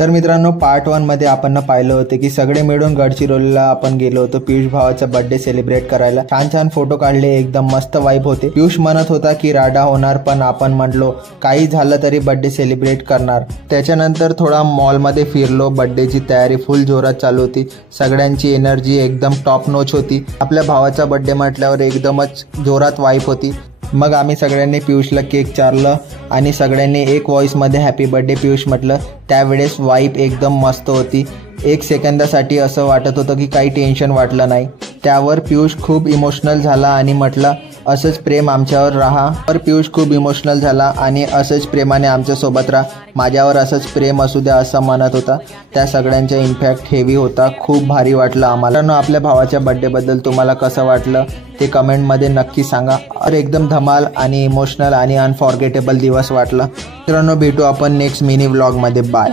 तर मित्रांनो, पार्ट 1 मध्ये आपण पाहिलं होतं की सगळे मिळून गडचिरोलीला आपण गेलो होतो पियुष भावाचा बर्थडे सेलिब्रेट करायला। छान छान फोटो काढले, एकदम मस्त वाइब होते। पियुष म्हणत होता की राडा होणार, पण आपण म्हटलो काही झालं तरी बर्थडे सेलिब्रेट करणार। त्याच्यानंतर थोडा मॉल मध्ये फिरलो, बर्थडेची तयारी फुल जोरात चालू होती, सगळ्यांची एनर्जी एकदम टॉप नॉच होती। आपल्या भावाचा बर्थडे म्हटल्यावर एकदमच जोरात वाइब होती। मग आम्ही सगळ्यांनी पियुषला केक चारलं आणि सगळ्यांनी एक व्हॉइसमध्ये हॅपी बर्थडे पियुष म्हटलं। त्यावेळेस वाइब एकदम मस्त होती। एक सेकंदासाठी असं वाटत होतं की काही टेन्शन वाटलं नाही। त्यावर पियुष खूप इमोशनल झाला आणि म्हटलं असंच प्रेम आमच्यावर राहा। तर पियुष खूप इमोशनल झाला आणि असंच प्रेमाने आमच्यासोबत राहा, माझ्यावर असंच प्रेम असू द्या असं म्हणत होता। त्या सगळ्यांचा इम्पॅक्ट हेवी होता, खूप भारी वाटलं आम्हाला। आपल्या भावाच्या बर्थडेबद्दल तुम्हाला कसं वाटलं ते कमेंटमध्ये नक्की सांगा। और एकदम धमाल आणि इमोशनल आणि अनफॉर्गेटेबल दिवस वाटला। मित्रांनो, भेटू आपण नेक्स्ट मिनी व्लॉगमध्ये। बाय।